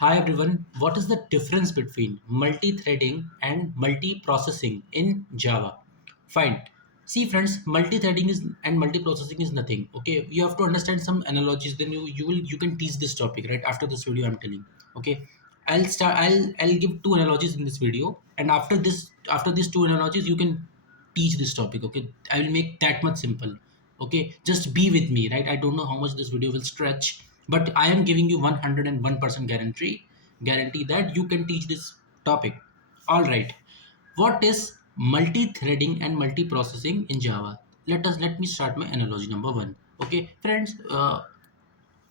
Hi everyone, what is the difference between multi-threading and multiprocessing in Java? Fine. See friends, multi-threading is and multiprocessing is nothing. Okay, you have to understand some analogies. Then you can teach this topic right after this video. I'm telling. Okay, I'll give two analogies in this video, and after these two analogies, you can teach this topic. Okay, I will make that much simple. Okay, just be with me, right? I don't know how much this video will stretch, but I am giving you 101% guarantee that you can teach this topic. All right, what is multi-threading and multiprocessing in Java? Let me start my analogy number one. Okay friends,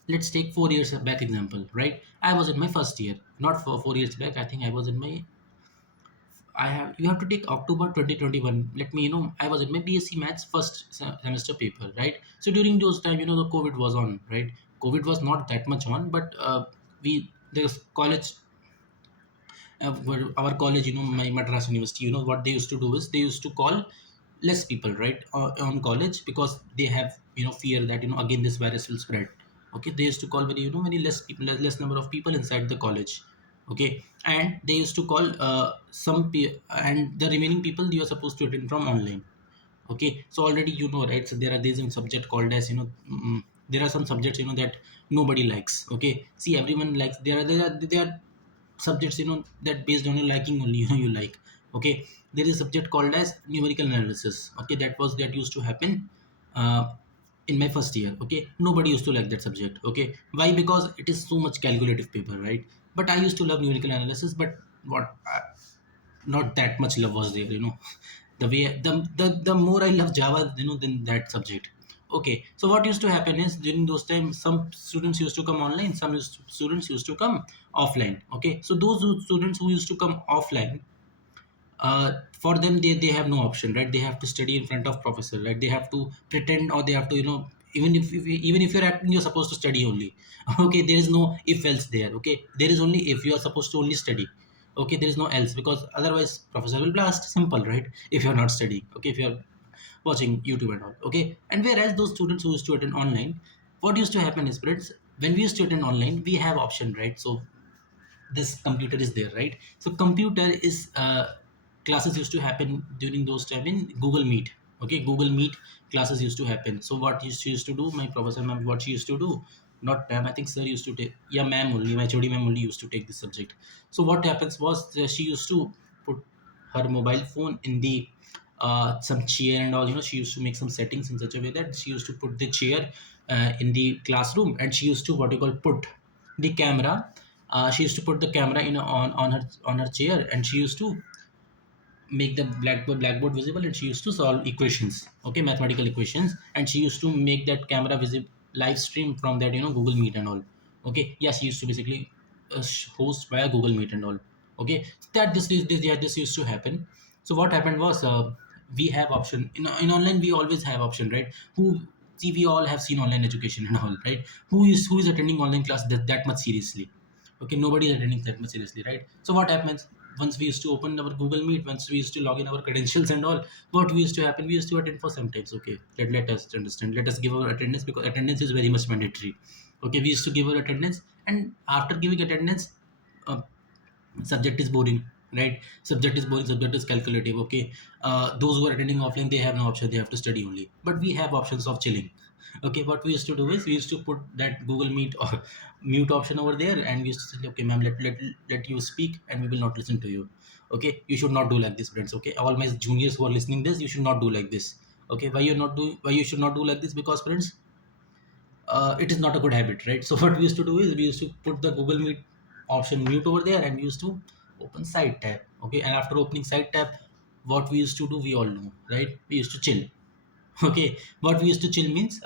let's take 4 years back example. Right, I was in my first year, not for 4 years back. I think I was in my I have you have to take October 2021. Let me I was in my BSc Maths first semester paper, right? So during those time, the COVID was on, right? COVID was not that much on, but we there's college, our college, my Madras University, what they used to do is they used to call less people, right, on college, because they have fear that again this virus will spread. Okay, they used to call very less people, less number of people inside the college. Okay, and they used to call and the remaining people you are supposed to attend from online. Okay, so already right, so there's a subject called as there are some subjects that nobody likes. Okay, see, everyone likes, there are subjects that based on your liking only you like. Okay, there is a subject called as numerical analysis. Okay, that used to happen in my first year. Okay, nobody used to like that subject. Okay, why? Because it is so much calculative paper, right? But I used to love numerical analysis, but not that much love was there. The way the more I love Java, than that subject. Okay, so what used to happen is during those times some students used to come online, students used to come offline. Okay, so those students who used to come offline, for them, they have no option, right? They have to study in front of professor, right? They have to pretend, or they have to even if you're acting, you're supposed to study only. Okay, there is no if else there. Okay, there is only if. You are supposed to only study. Okay, there is no else, because otherwise professor will blast. Simple, right? If you're not studying. Okay, if you're watching YouTube and all. Okay, and whereas those students who used to attend online, what used to happen is, friends, when we used to attend online, we have option, right? So this computer is there, right? So computer is classes used to happen during those time in Google Meet. Okay, Google Meet classes used to happen. So what she used to do, my professor ma'am, what she used to do, not ma'am, I think sir used to take, yeah, ma'am only, my HOD ma'am only used to take this subject. So what happens was, she used to put her mobile phone in the some chair and all. She used to make some settings in such a way that she used to put the chair in the classroom, and she used to, what you call, put the camera. She used to put the camera on her chair, and she used to make the blackboard visible, and she used to solve equations. Okay, mathematical equations, and she used to make that camera visible, live stream from that, Google Meet and all. Okay, yeah, she used to basically host via Google Meet and all. Okay, that this used to happen. So what happened was, we have option in online. We always have option, right? Who See, we all have seen online education and all, right? Who is attending online class that much seriously? Okay, nobody is attending that much seriously, right? So what happens, once we used to open our Google Meet, once we used to log in our credentials and all, what we used to happen, we used to attend for some times. Okay, let us understand, let us give our attendance, because attendance is very much mandatory. Okay, we used to give our attendance, and after giving attendance, uh, subject is boring, right? Subject is boring, subject is calculative. Okay, those who are attending offline, they have no option, they have to study only, but we have options of chilling. Okay, what we used to do is, we used to put that Google Meet or mute option over there, and we used to say, okay ma'am, let you speak, and we will not listen to you. Okay, you should not do like this, friends. Okay, all my juniors who are listening this, you should not do like this. Okay, why you should not do like this? Because, friends, it is not a good habit, right? So what we used to do is, we used to put the Google Meet option mute over there, and we used to open side tab. Okay, and after opening side tab, what we used to do, we all know, right? We used to chill. Okay, what we used to chill means,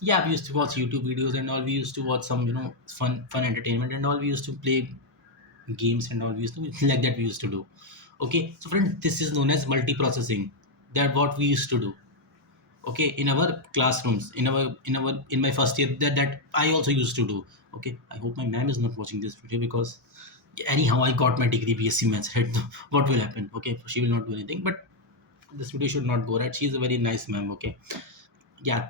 yeah, we used to watch YouTube videos and all. We used to watch some, fun entertainment and all. We used to play games and all. We used to like that. We used to do. Okay, so friend, this is known as multiprocessing. That what we used to do. Okay, in our classrooms, in my first year, that I also used to do. Okay, I hope my ma'am is not watching this video, because anyhow I got my degree BSc Maths, right? What will happen? Okay, she will not do anything, but this video should not go, right? She's a very nice ma'am. Okay, yeah,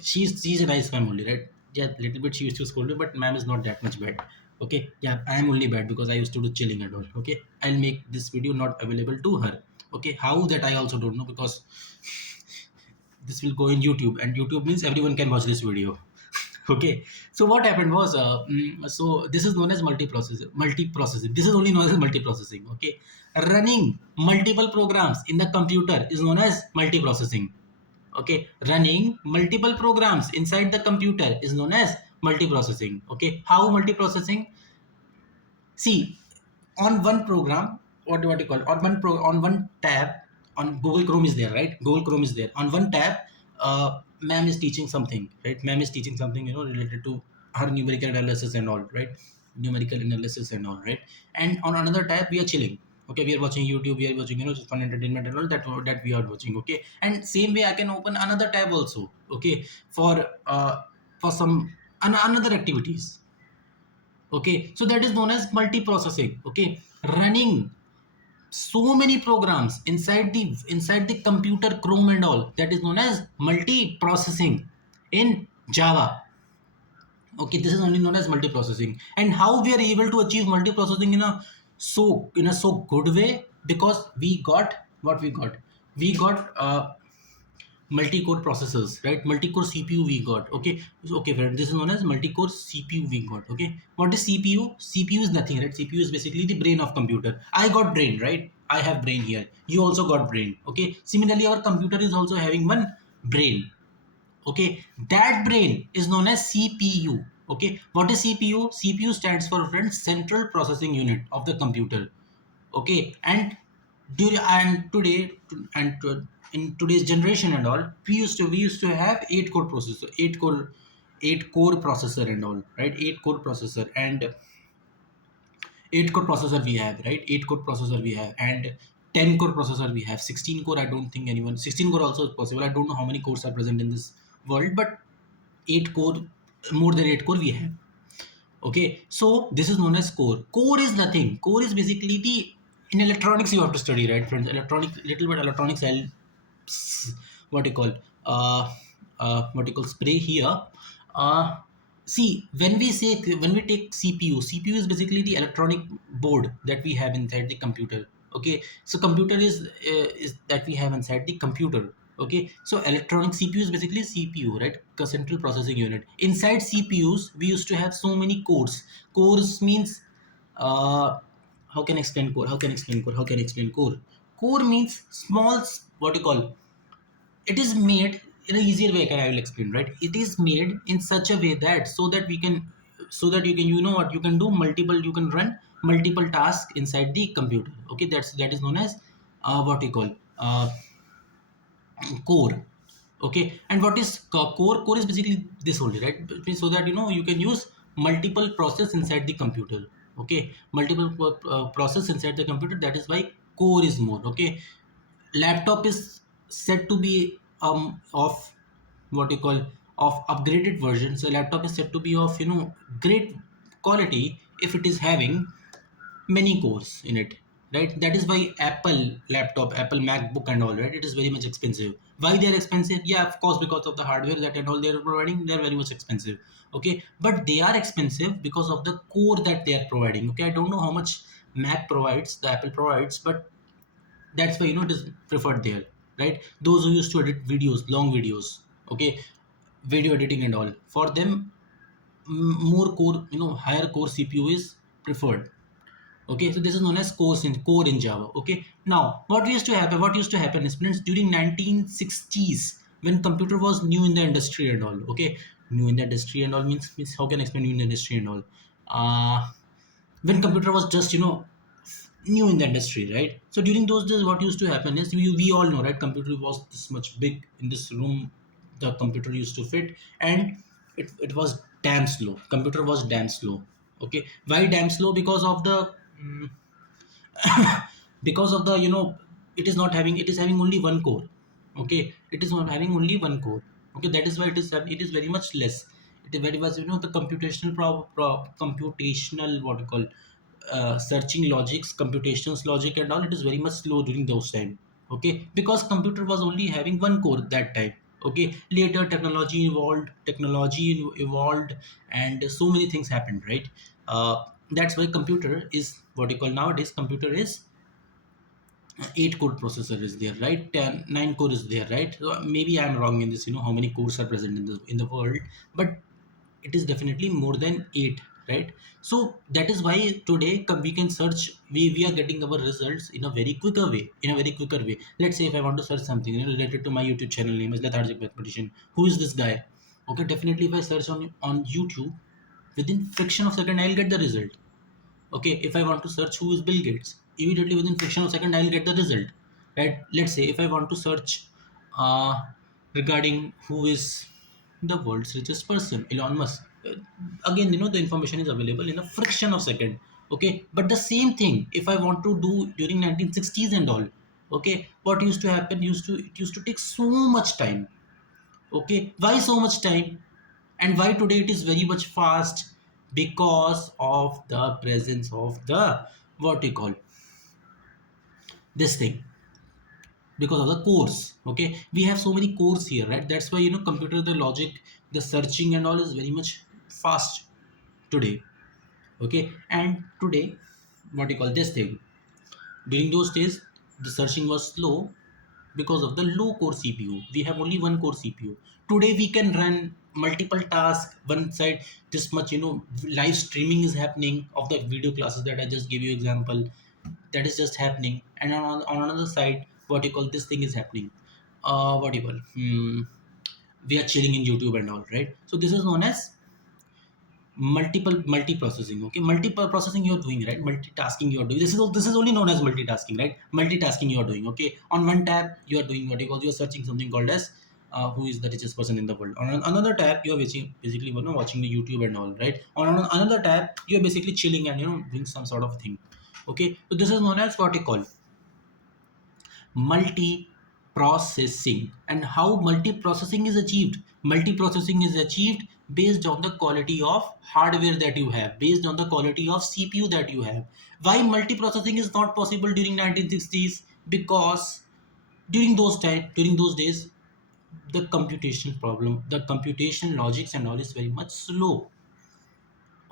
she's a nice ma'am only, right? Yeah, little bit she used to scold me, but ma'am is not that much bad. Okay, yeah, I am only bad because I used to do chilling and all. Okay, I'll make this video not available to her. Okay, how that I also don't know, because this will go in YouTube, and YouTube means everyone can watch this video. Okay, so what happened was, so this is known as multiprocessing. This is only known as multiprocessing. Okay, running multiple programs in the computer is known as multiprocessing. Okay, running multiple programs inside the computer is known as multiprocessing. Okay, how multiprocessing? See, on one program, what you call it, on one tab on Google Chrome is there, right? Google Chrome is there. On one tab, ma'am is teaching something, right? Ma'am is teaching something, related to her numerical analysis and all, right? Numerical analysis and all, right? And on another tab, we are chilling. Okay, we are watching YouTube, we are watching, just fun entertainment and all that we are watching. Okay, and same way I can open another tab also. Okay, for some another activities. Okay, so that is known as multiprocessing. Okay, running so many programs inside the computer Chrome and all, that is known as multiprocessing in Java. Okay, this is only known as multiprocessing. And how we are able to achieve multiprocessing in a so good way, because we got what we got multi-core processors, right? Multi-core CPU we got. Okay, so, okay, friend, this is known as multi-core CPU we got. Okay, what is CPU? CPU is nothing, right? CPU is basically the brain of computer. I got brain, right? I have brain here, you also got brain. Okay, similarly our computer is also having one brain. Okay, that brain is known as CPU. Okay, what is CPU? CPU stands for, friends, central processing unit of the computer. Okay, and during and today and to, in today's generation and all, we used to have 8 core processor and all, right? 8 core processor, and 8 core processor we have, right? 8 core processor we have, and 10 core processor we have. 16 core, I don't think anyone. 16 core also is possible. I don't know how many cores are present in this world, but 8 core, more than 8 core we have. Okay, so this is known as core. Core is nothing. Core is basically the, in electronics you have to study, right, friends? Little bit electronics. I'll what you call what you call spray here. Uh, See, when we take CPU is basically the electronic board that we have inside the computer. Okay, so computer is that we have inside the computer. Okay, so electronic CPU is basically CPU, right? Central processing unit. Inside CPUs, we used to have so many cores. Cores means, uh, how can I explain core? How can I explain core? How can I explain core? Core means small, what you call, it is made in an easier way. I will explain, right? It is made in such a way that, so that you can, what you can do, you can run multiple tasks inside the computer. Okay, that is known as, what you call, core. Okay, and what is core is basically this only, right? So that you can use multiple process inside the computer. Okay, multiple process inside the computer, that is why core is more. Okay, laptop is said to be of, what you call, of upgraded version. So laptop is said to be of, great quality if it is having many cores in it, right? That is why Apple MacBook and all, right, it is very much expensive. Why they are expensive? Yeah, of course, because of the hardware that and all they are providing, they are very much expensive. Okay, but they are expensive because of the core that they are providing. Okay, I don't know how much the Apple provides, but that's why it is preferred there, right? Those who used to edit videos, long videos, okay, video editing and all, for them, more core, higher core CPU is preferred. Okay, so this is known as core in Java. Okay, now what used to happen is, friends, during 1960s, when computer was new in the industry and all. Okay, new in the industry and all means how can I explain new in the industry and all? When computer was just new in the industry, right? So during those days, what used to happen is, we all know, right? Computer was this much big. In this room, the computer used to fit, and it was damn slow. Computer was damn slow. Okay, why damn slow? Because of the, mm, because of the, it is having only one core. Okay, it is not having only one core. Okay, that is why it is very much less. It is very much, the computational, what you call, searching logics, computations logic and all, it is very much slow during those time. Okay, because computer was only having one core that time. Okay, later technology evolved, and so many things happened, right? That's why computer is what you call nowadays. Computer is 8 core processor is there, right? 9 core is there, right? So maybe I'm wrong in this, how many cores are present in the world, but it is definitely more than 8, right? So that is why today we can search, we are getting our results in a very quicker way, Let's say if I want to search something, related to my YouTube channel name is lethargic mathematician. Who is this guy? Okay, definitely if I search on YouTube, within fraction of second I'll get the result. Okay, if I want to search who is Bill Gates, immediately within fraction of second I'll get the result, right? Let's say if I want to search uh, regarding who is the world's richest person, Elon Musk, again, the information is available in a fraction of second. Okay, but the same thing if I want to do during 1960s and all, okay, what used to happen, it used to take so much time. Okay, why so much time? And why today it is very much fast? Because of the presence of the, what you call, this thing, because of the cores. Okay, we have so many cores here, right? That's why, computer, the logic, the searching and all is very much fast today. Okay, and today, what you call this thing, during those days the searching was slow because of the low core CPU. We have only one core CPU. Today we can run multiple tasks. One side, this much, live streaming is happening of the video classes that I just gave you example. That is just happening. And on another side, what you call, this thing is happening. What do you call? We are chilling in YouTube and all, right? So this is known as multiprocessing. Okay, multiprocessing you're doing, right? Multitasking you're doing. This is only known as multitasking, right? Multitasking you're doing. Okay, on one tab you are doing what you call, you're searching something called as who is the richest person in the world. On another tab you are basically, watching the YouTube and all, right? On another tab you are basically chilling and, doing some sort of thing. Okay, so this is known as what you call multiprocessing. And how multiprocessing is achieved? Multiprocessing is achieved based on the quality of hardware that you have, based on the quality of CPU that you have. Why multiprocessing is not possible during 1960s? Because during those days, the computational problem, the computation logics and all is very much slow.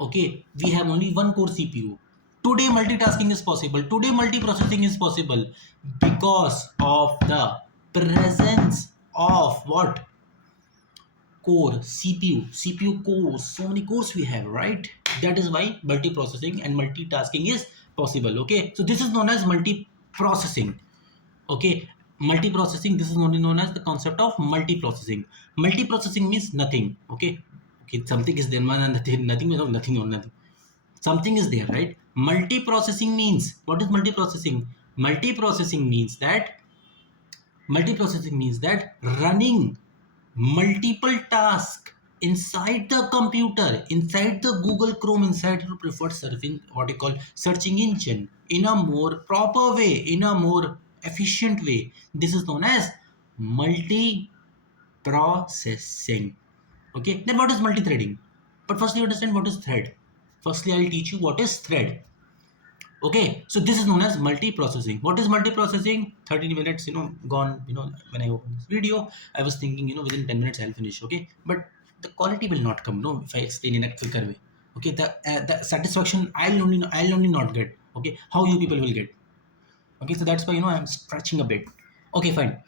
Okay, we have only one core CPU. Today multitasking is possible. Today multiprocessing is possible because of the presence of what? Core, CPU cores. So many cores we have, right? That is why multiprocessing and multitasking is possible. Okay, so this is known as multiprocessing. Okay, multiprocessing, this is only known as the concept of multiprocessing. Multiprocessing means nothing. Okay, okay, something is there, man, and nothing means nothing or nothing. Something is there, right? Multiprocessing means, what is multiprocessing? Multiprocessing means that running multiple tasks inside the computer, inside the Google Chrome, inside your preferred surfing, what you call, searching engine, in a more proper way, in a more efficient way. This is known as multiprocessing. Okay, then what is multi-threading? But firstly, understand what is thread. Firstly, I'll teach you what is thread. Okay, so this is known as multiprocessing. What is multiprocessing? 30 minutes, gone. When I open this video, I was thinking, within 10 minutes I'll finish. Okay, but the quality will not come. No, if I explain in a quicker way. Okay, the satisfaction I'll only not get. Okay, how you people will get. Okay, so that's why, I'm stretching a bit. Okay, fine.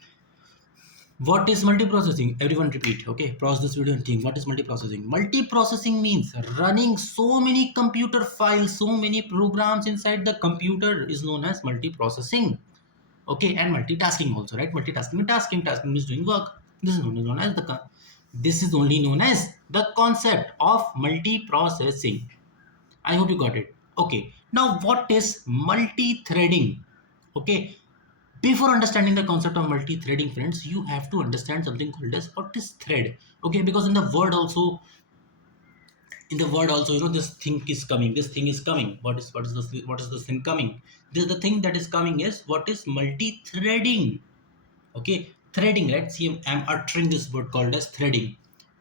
What is multiprocessing? Everyone repeat. Okay, pause this video and think. What is multiprocessing? Multiprocessing means running so many computer files, so many programs inside the computer is known as multiprocessing. Okay, and multitasking also, right? Multitasking means tasking means doing work. This is only known as the concept of multiprocessing. I hope you got it. Okay, now what is multi-threading? Okay, before understanding the concept of multi-threading, friends, you have to understand something called as what is thread. Okay, because in the word also, this thing is coming. This thing is coming. What is this thing coming? The thing that is coming is what is multi-threading. Okay, threading, right? See, I'm uttering this word called as threading.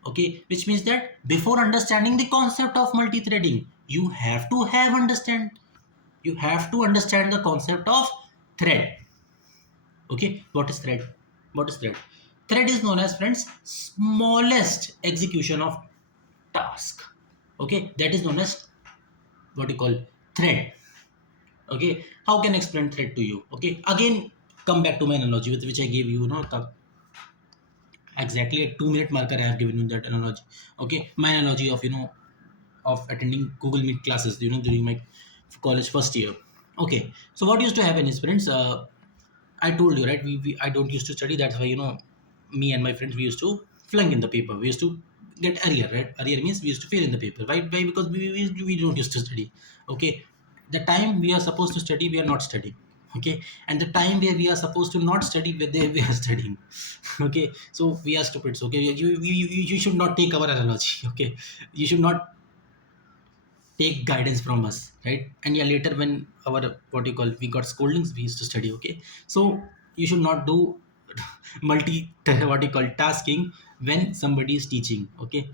Okay, which means that before understanding the concept of multi-threading, you have to understand the concept of thread. Okay, what is thread? Thread is known as, friends, smallest execution of task. Okay, that is known as what you call thread. Okay, how can I explain thread to you? Okay, again, come back to my analogy with which I gave you, exactly at 2 minute marker I have given you that analogy. Okay, my analogy of of attending Google Meet classes, during my college first year. Okay, so what used to happen is, friends, I told you, right? I don't used to study. That's why, me and my friends, we used to flunk in the paper. We used to get arrear, right? Arrear means we used to fail in the paper. Why? Because we don't used to study. Okay, the time we are supposed to study, we are not studying. Okay, and the time where we are supposed to not study, where we are studying. Okay, so we are stupids. Okay, you should not take our analogy. Okay, you should not take guidance from us, right? And yeah, later when our, what you call, we got scoldings, we used to study. Okay, so you should not do multi what you call tasking when somebody is teaching. Okay,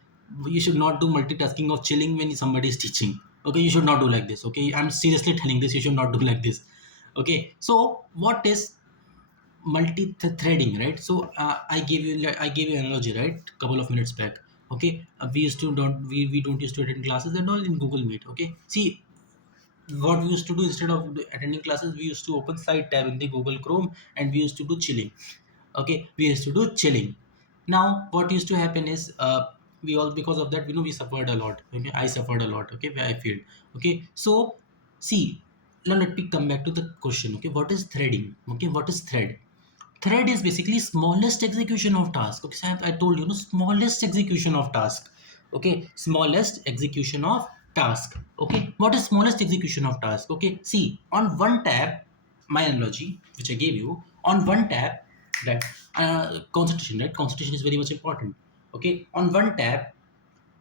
you should not do multitasking of chilling when somebody is teaching. Okay, you should not do like this. Okay, I'm seriously telling this, you should not do like this. Okay, so what is multi-threading, right? So I gave you an analogy, right, couple of minutes back. Okay, we used to don't we don't used to attend classes and all in Google Meet. Okay, see, what we used to do, instead of attending classes, we used to open side tab in the Google Chrome, and we used to do chilling. Okay, we used to do chilling. Now what used to happen is, we all, because of that, we suffered a lot. Okay, I suffered a lot. Okay, where I failed. Okay, so see, now let me come back to the question. Okay, what is threading? Okay, what is thread? Thread is basically smallest execution of task. Okay, so I told you, smallest execution of task. Okay, smallest execution of task. Okay, what is smallest execution of task? Okay, see, on one tab, my analogy which I gave you, on one tab, that concentration, right? Concentration is very much important. Okay, on one tab,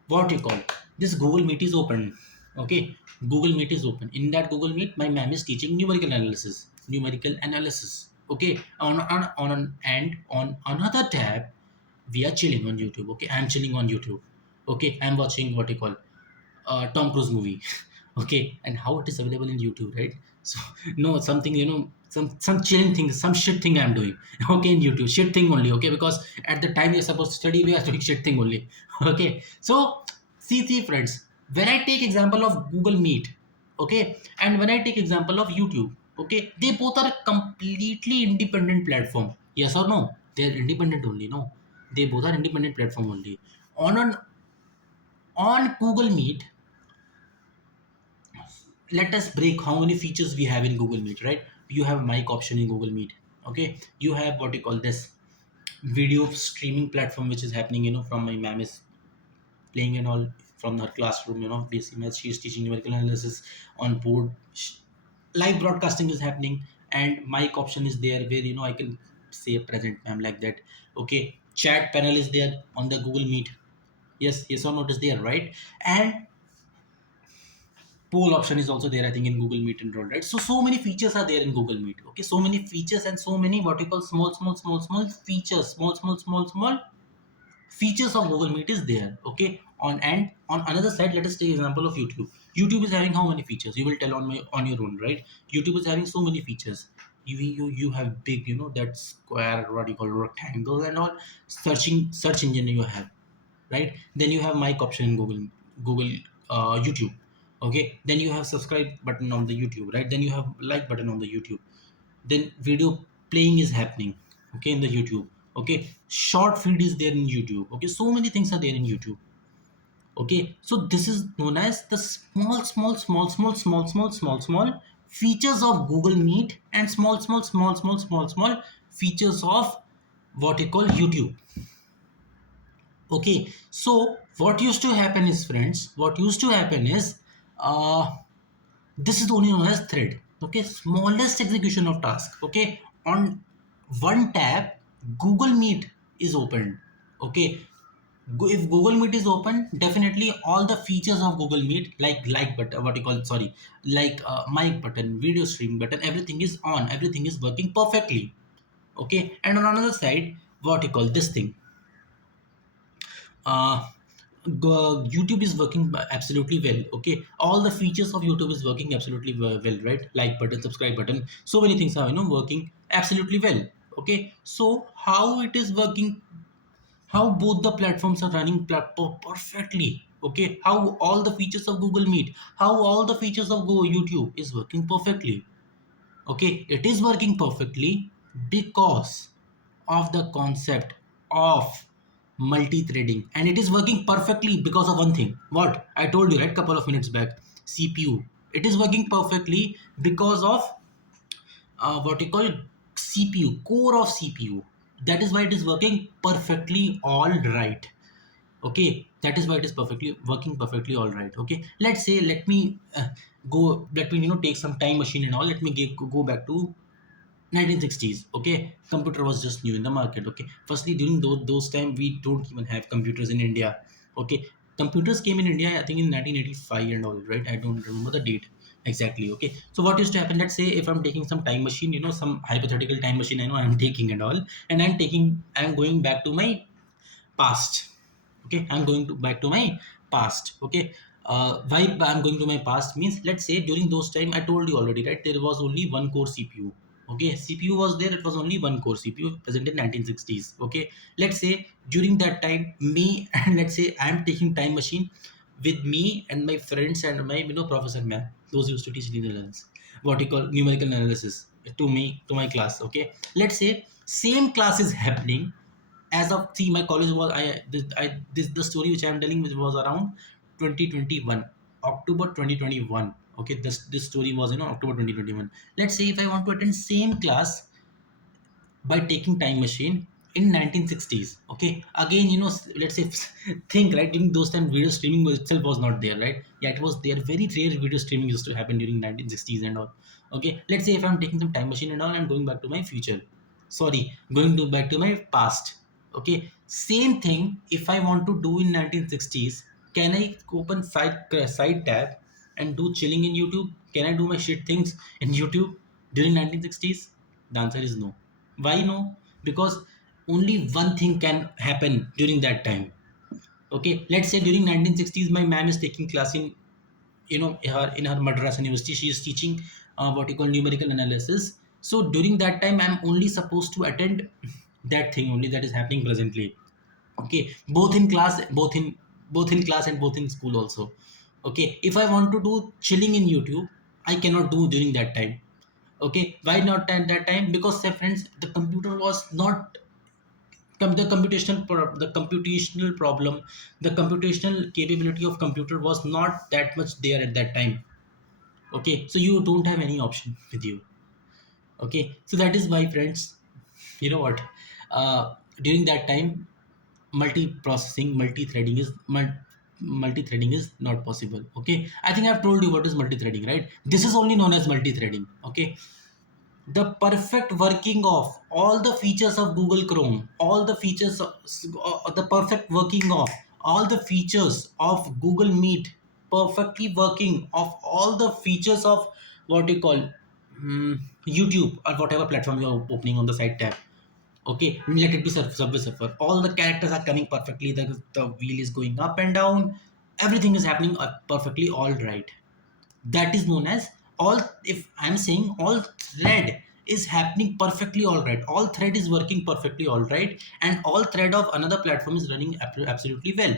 what you call, this Google Meet is open. Okay, Google Meet is open. In that Google Meet, my ma'am is teaching numerical analysis. Okay, and on another tab, we are chilling on YouTube. Okay, I'm chilling on YouTube. Okay, I'm watching, what you call, Tom Cruise movie. Okay, and how it is available in YouTube, right? So no, something, some chilling thing, some shit thing I'm doing. Okay, in YouTube, shit thing only. Okay, because at the time you're supposed to study, we are doing shit thing only. Okay, so see, friends, when I take example of Google Meet, okay, and when I take example of YouTube, okay, they both are completely independent platform. Yes or no? They are independent only. No, they both are independent platform only. On Google Meet, let us break how many features we have in Google Meet, right? You have mic option in Google Meet. Okay, you have, what you call, this video streaming platform which is happening, from my ma'am is playing and all from her classroom, basic math, she is teaching numerical analysis on board. Live broadcasting is happening, and mic option is there, where I can say present ma'am, like that. Okay, chat panel is there on the Google Meet. Yes or not is there, right? And poll option is also there, I think, in Google Meet and all, right? So many features are there in Google Meet. Okay, so many features, and so many, what you call, small features, small features of Google Meet is there. Okay, on another side, let us take example of YouTube. YouTube is having how many features? You will tell on your own, right? YouTube is having so many features. You have big, that square, what you call, rectangle and all. Search engine you have, right? Then you have mic option in Google YouTube. Okay, then you have subscribe button on the YouTube, right? Then you have like button on the YouTube. Then video playing is happening, okay, in the YouTube. Okay, short feed is there in YouTube. Okay, so many things are there in YouTube. Okay, so this is known as the small features of Google Meet, and small features of, what you call, YouTube. Okay, so what used to happen is, friends, what used to happen is, uh, this is only known as thread. Okay, smallest execution of task. Okay, on one tab, Google Meet is open. Okay, if Google Meet is open, definitely all the features of Google Meet, like button, what you call, sorry, like mic button, video stream button, everything is on. Everything is working perfectly. Okay, and on another side, what you call, this thing, uh, YouTube is working absolutely well. Okay, all the features of YouTube is working absolutely well, right? Like button, subscribe button, so many things are, working absolutely well. Okay, so how it is working, how both the platforms are running perfectly. Okay, how all the features of Google Meet, how all the features of Go YouTube is working perfectly. Okay, it is working perfectly because of the concept of multi-threading, and it is working perfectly because of one thing. What I told you right couple of minutes back, CPU. It is working perfectly because of what you call CPU, core of CPU. That is why it is working perfectly all right. Okay, that is why it is perfectly working perfectly all right. Okay, let's say let me let me take some time machine and all. Let me go back to 1960s. Okay, computer was just new in the market. Okay, firstly during those time we don't even have computers in India. Okay, computers came in India I think in 1985 and all, right? I don't remember the date exactly. Okay, so what used to happen, let's say if I'm taking some time machine, some hypothetical time machine I know I'm taking and all, and I'm going back to my past. Okay, I'm going to back to my past. Okay, why I'm going to my past means, let's say during those time I told you already, right? There was only one core CPU. Okay, CPU was there, it was only one core CPU present in 1960s. Okay, let's say during that time me and let's say I'm taking time machine with me and my friends and my professor ma'am, those used to teach linear analysis, what you call numerical analysis, to me, to my class. Okay, let's say same class is happening as of, see, my college was, this the story which I am telling, which was around 2021, October 2021. Okay, this story was October 2021. Let's say if I want to attend same class by taking time machine in 1960s. Okay, again, let's say think, right? During those time video streaming itself was not there, right? Yeah, it was there, very rare video streaming used to happen during 1960s and all. Okay, let's say if I'm taking some time machine and all, I'm going back to my future, sorry, going to back to my past. Okay, same thing if I want to do in 1960s, can I open side tab and do chilling in YouTube? Can I do my shit things in YouTube during 1960s? The answer is no. Why no? Because only one thing can happen during that time. Okay, let's say during 1960s, my ma'am is taking class in, her Madras University. She is teaching what you call numerical analysis. So during that time, I'm only supposed to attend that thing only that is happening presently. Okay, both in class and both in school also. Okay, if I want to do chilling in YouTube, I cannot do during that time. Okay, why not at that time? Because, say friends, the computer was not the computational problem, the computational capability of computer was not that much there at that time. Okay, so you don't have any option with you. Okay, so that is why, friends, you know what, during that time, multi-threading is not possible. Okay, I think I've told you what is multi-threading, right? This is only known as multi-threading. Okay, the perfect working of all the features of Google Chrome, all the features of, the perfect working of all the features of Google Meet, perfectly working of all the features of what you call YouTube or whatever platform you're opening on the side tab. Okay, let it be Subway Surfer. All the characters are coming perfectly. The wheel is going up and down. Everything is happening perfectly all right. That is known as all. If I'm saying all thread is happening perfectly all right, all thread is working perfectly all right, and all thread of another platform is running absolutely well,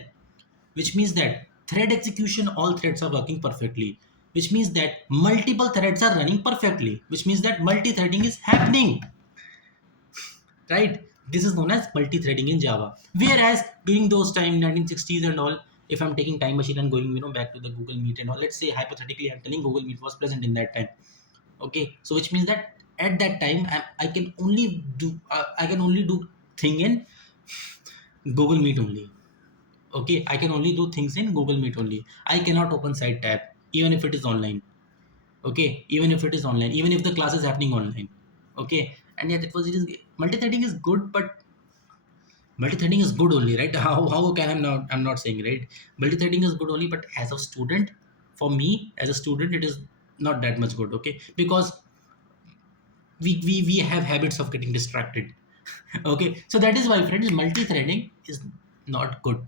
which means that thread execution, all threads are working perfectly, which means that multiple threads are running perfectly, which means that multi-threading is happening, right? This is known as multi-threading in Java. Whereas during those time, 1960s and all, if I'm taking time machine and going, back to the Google Meet and all, let's say hypothetically, I'm telling Google Meet was present in that time. Okay, so which means that at that time, I can only do thing in Google Meet only. Okay, I can only do things in Google Meet only. I cannot open side tab even if it is online. Okay, even if it is online, even if the class is happening online. Okay, and yet it is multi-threading is good, but multi-threading is good only, right? How can I'm not saying, right? Multi-threading is good only, but as a student, for me as a student, it is not that much good. Okay, because we have habits of getting distracted. Okay, so that is why, friends, multi-threading is not good.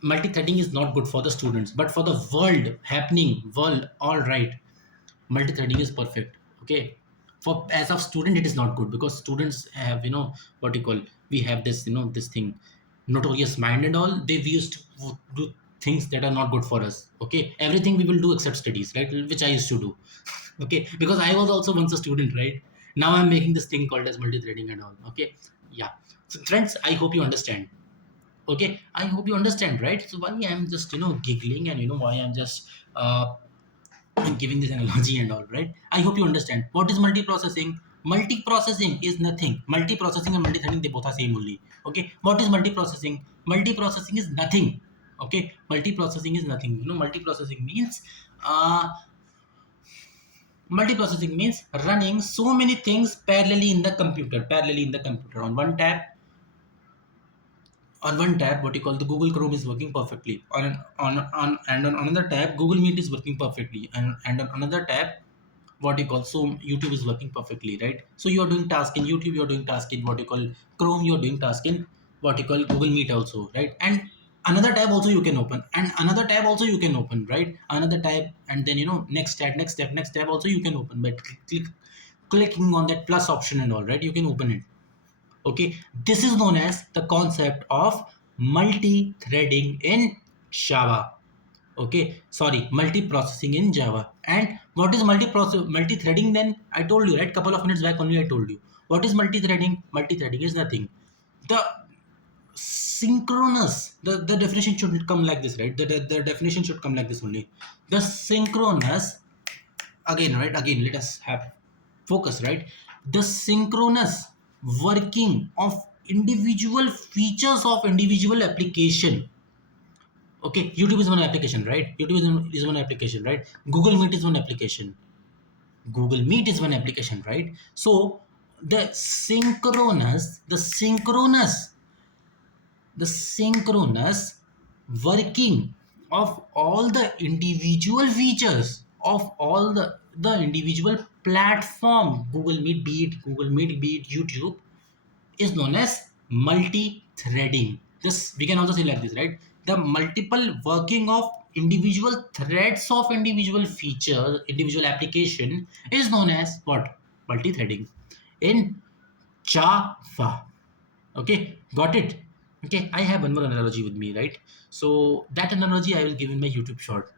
Multi-threading is not good for the students, but for the world, all right, multi-threading is perfect. Okay, for as of student it is not good, because students have, what you call, we have this, this thing, notorious mind and all, they we used to do things that are not good for us. Okay, everything we will do except studies, right? Which I used to do. Okay, because I was also once a student, right? Now I'm making this thing called as multi-threading and all. Okay, yeah. So friends, I hope you understand. Okay, I hope you understand, right? So why I'm just giggling, and why I'm just giving this analogy and all, right? I hope you understand what is multiprocessing. Multiprocessing is nothing. Multiprocessing and multithreading, they both are same only. Okay, what is multiprocessing? Multiprocessing is nothing. Okay, multiprocessing is nothing. Multiprocessing means uh multiprocessing means running so many things parallelly in the computer on one tab. On one tab, what you call the Google Chrome is working perfectly. On another tab, Google Meet is working perfectly. And on another tab, what you call, so YouTube is working perfectly, right? So you're doing task in YouTube, you're doing task in what you call Chrome, you're doing task in what you call Google Meet also, right? And another tab also you can open, and another tab also you can open, right? Another tab, and then next tab also you can open by clicking on that plus option and all, right? You can open it. Okay, this is known as the concept of multi-threading in Java. Okay, sorry, multiprocessing in Java. And what is multi-threading then? I told you, right? Couple of minutes back only I told you. What is multi-threading? Multi-threading is nothing. The synchronous, the definition should come like this, right? The definition should come like this only. The synchronous, again, right? Again, let us have focus, right? The synchronous working of individual features of individual application. Okay, YouTube is one application, right? YouTube is one application, right? Google Meet is one application. Google Meet is one application, right? So the synchronous working of all the individual features of all the individual platform, Google Meet, be it YouTube, is known as multi-threading. This we can also say like this, right? The multiple working of individual threads of individual feature, individual application is known as what? Multi-threading in Java. Okay, got it. Okay, I have one more analogy with me, right? So that analogy I will give in my YouTube short.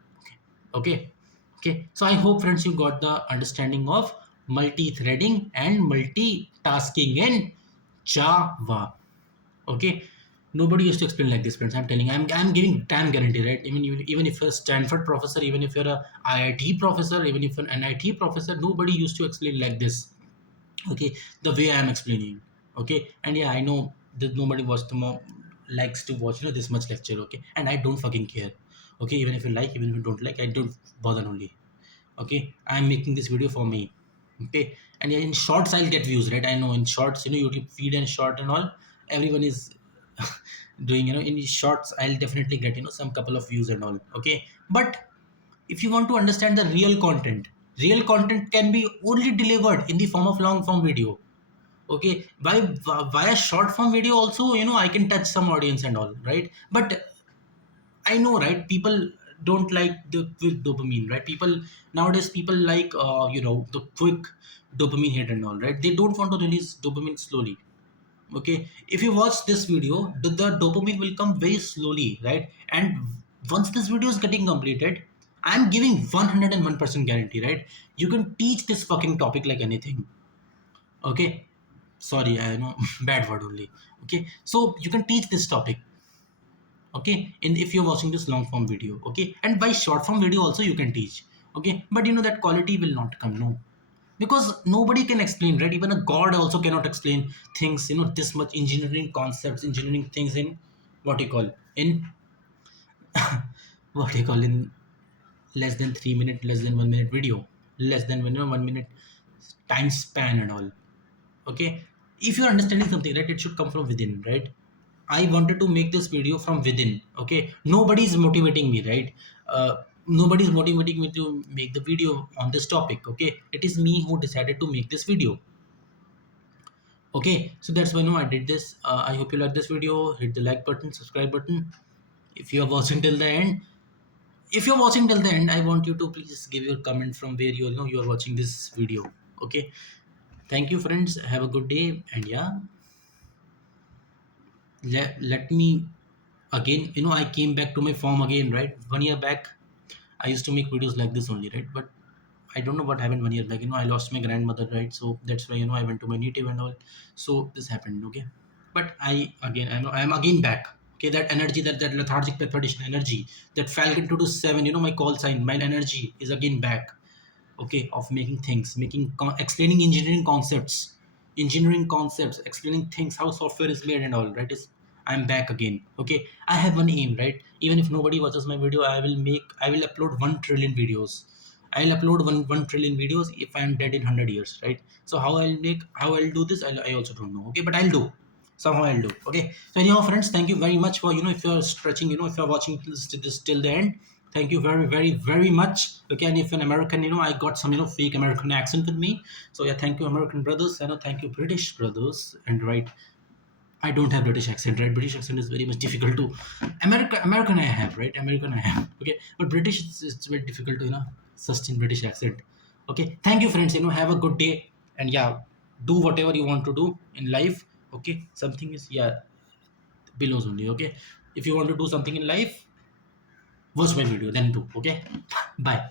Okay, okay. So I hope friends you got the understanding of multi-threading and multitasking in Java. Okay, nobody used to explain like this, friends. I'm telling, I'm giving time guarantee, right? Even if you're a Stanford professor, even if you're a IIT professor, even if you're an NIT professor, nobody used to explain like this. Okay, the way I'm explaining. Okay, and yeah, I know that nobody likes to watch this much lecture. Okay, and I don't fucking care. Okay, even if you like, even if you don't like, I don't bother only. Okay, I'm making this video for me. Okay, and yeah, in shorts I'll get views, right? I know in shorts, YouTube feed and short and all, everyone is doing, in shorts I'll definitely get some couple of views and all. Okay, but if you want to understand the real content can be only delivered in the form of long form video. Okay, via short form video also, I can touch some audience and all, right? But I know, right? People don't like the quick dopamine, right? People like, the quick dopamine hit and all, right? They don't want to release dopamine slowly. Okay, if you watch this video, the dopamine will come very slowly, right? And once this video is getting completed, I'm giving 101% guarantee, right? You can teach this fucking topic like anything. Okay, sorry, I know bad word only. Okay, so you can teach this topic. Okay, and if you're watching this long form video, okay, and by short form video also you can teach. Okay, but that quality will not come, no, because nobody can explain, right? Even a god also cannot explain things, this much engineering concepts, engineering things in what you call in what you call in less than 3 minute, less than 1 minute video, less than 1 minute time span and all. Okay, if you're understanding something, right, it should come from within, right? I wanted to make this video from within. Okay, nobody's motivating me, right? Nobody's motivating me to make the video on this topic. Okay, it is me who decided to make this video. Okay, so that's why I did this. I hope you like this video. Hit the like button, subscribe button. If you are watching till the end, I want you to please give your comment from where you are watching this video. Okay, thank you, friends. Have a good day, and yeah, let me again, I came back to my form again, right? 1 year back, I used to make videos like this only, right? But I don't know what happened 1 year back. I lost my grandmother, right? So that's why I went to my native and all. So this happened, okay. But I'm again back. Okay, that energy, that lethargic preparation energy, that Falcon 227, my call sign, my energy is again back. Okay, of making things, explaining engineering concepts, explaining things, how software is made and all, right? Is I'm back again. Okay, I have one aim, right? Even if nobody watches my video, I will upload 1 trillion videos. I'll upload 1 trillion videos if I'm dead in 100 years, right? So how I'll do this, I also don't know. Okay, but I'll do, somehow I'll do. Okay, so anyhow, friends, thank you very much for, if you're stretching, if you're watching this till the end. Thank you very, very, very much. Okay, and if an American, I got some, fake American accent with me. So yeah, thank you, American brothers. Thank you, British brothers. And right, I don't have British accent, right? British accent is very much difficult to American I have, right? American I have. Okay, but British, it's very difficult to sustain British accent. Okay, thank you, friends. Have a good day, and yeah, do whatever you want to do in life. Okay, something is, yeah, below only. Okay, if you want to do something in life, watch my video, then do. Okay, bye.